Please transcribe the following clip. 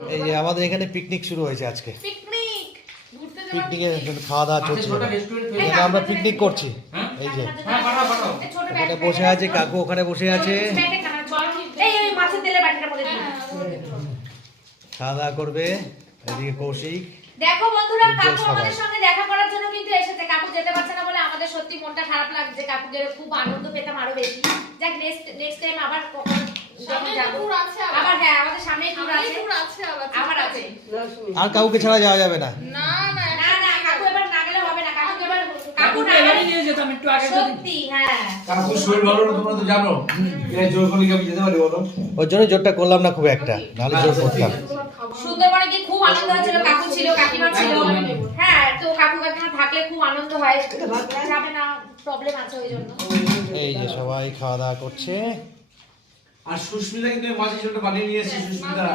এই যে আমাদের এখানে পিকনিক শুরু হয়েছে আজকে। পিকনিকের খাওয়া দাওয়া চলছে। এখানে আমরা পিকনিক করছি। এই যে এখানে বসে আছে কাকু, ওখানে বসে আছে, খাওয়া দাওয়া করবে। এদিকে কৌশিক। দেখো বন্ধুরা, কাকু আমাদের সঙ্গে দেখা করার জন্য কিন্তু এসেছে। কাকু যেতে পারছে না বলে আমাদের সত্যি মনটা খারাপ লাগছে। কাকুদের খুব আনন্দ পেতাম আরো বেশি। যাক, নেক্সট টাইম আবার কখন যাব। আবার হ্যাঁ, আমাদের সামনে ট্যুর আছে, আবার আছে। আর কাকুকে ছাড়া যাওয়া যাবে না। না কাকু এবার না গেলে হবে না। কাকু না গেলে নিয়ে যেতাম একটু আগে। সত্যি হ্যাঁ, কাকু শরীর ভালো না, তোমরা তো জানো। এই জোর করলে কি আমি যেতে পারি বলো? ওর জন্য জোরটা করলাম না খুব একটা, নাহলে জোর করতাম। সুন্দরবনে কি খুব আনন্দ হচ্ছিল। কাকু ছিল, কাকিমা ছিল। হ্যাঁ, তো কাকু কাকিমা থাকলে খুব আনন্দ হয়। যাবে না, প্রবলেম আছে ওই জন্য। এই যে সবাই খাওয়া দাওয়া করছে। আর সুস্মিতা কিন্তু মাঝে ছোট বানিয়ে নিয়ে এসেছে। সুস্মিতা